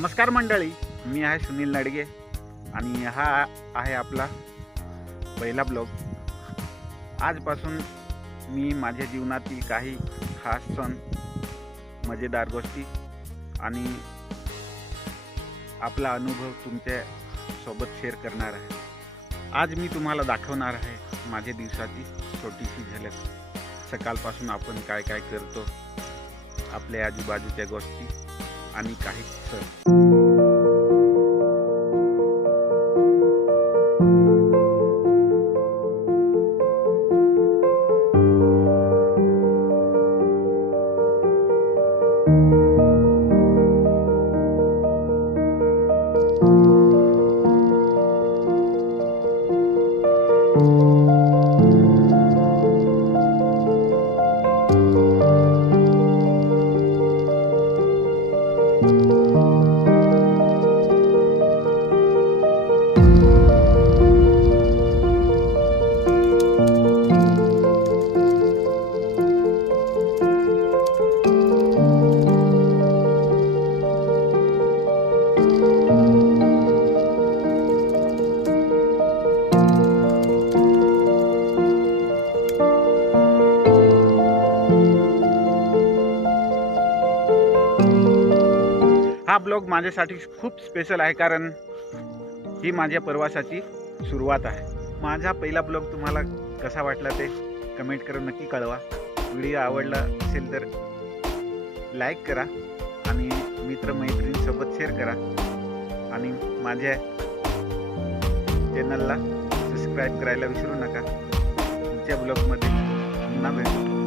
नमस्कार मंडळी, मी आहे सुनील नडगे आणि हा आहे आपला पहिला ब्लॉग. आजपासून मी माझ्या जीवनातील काही खास सण, मजेदार गोष्टी आणि आपला अनुभव तुमच्या सोबत शेअर करणार आहे. आज मी तुम्हाला दाखवणार आहे माझ्या दिवसाची छोटीशी झलक. सकाळपासून आपण काय काय करतो, आपल्या आजूबाजूच्या गोष्टी आणि काही सण. हा ब्लॉग माझ्यासाठी खूप स्पेशल आहे, कारण ही माझ्या प्रवासाची सुरुवात आहे. माझा पहिला ब्लॉग तुम्हाला कसा वाटला ते कमेंट करून नक्की कळवा. व्हिडिओ आवडला असेल तर लाईक करा आणि मित्रमैत्रिणींसोबत शेअर करा आणि माझ्या चॅनलला सबस्क्राईब करायला विसरू नका. पुढच्या ब्लॉगमध्ये पुन्हा भेटू.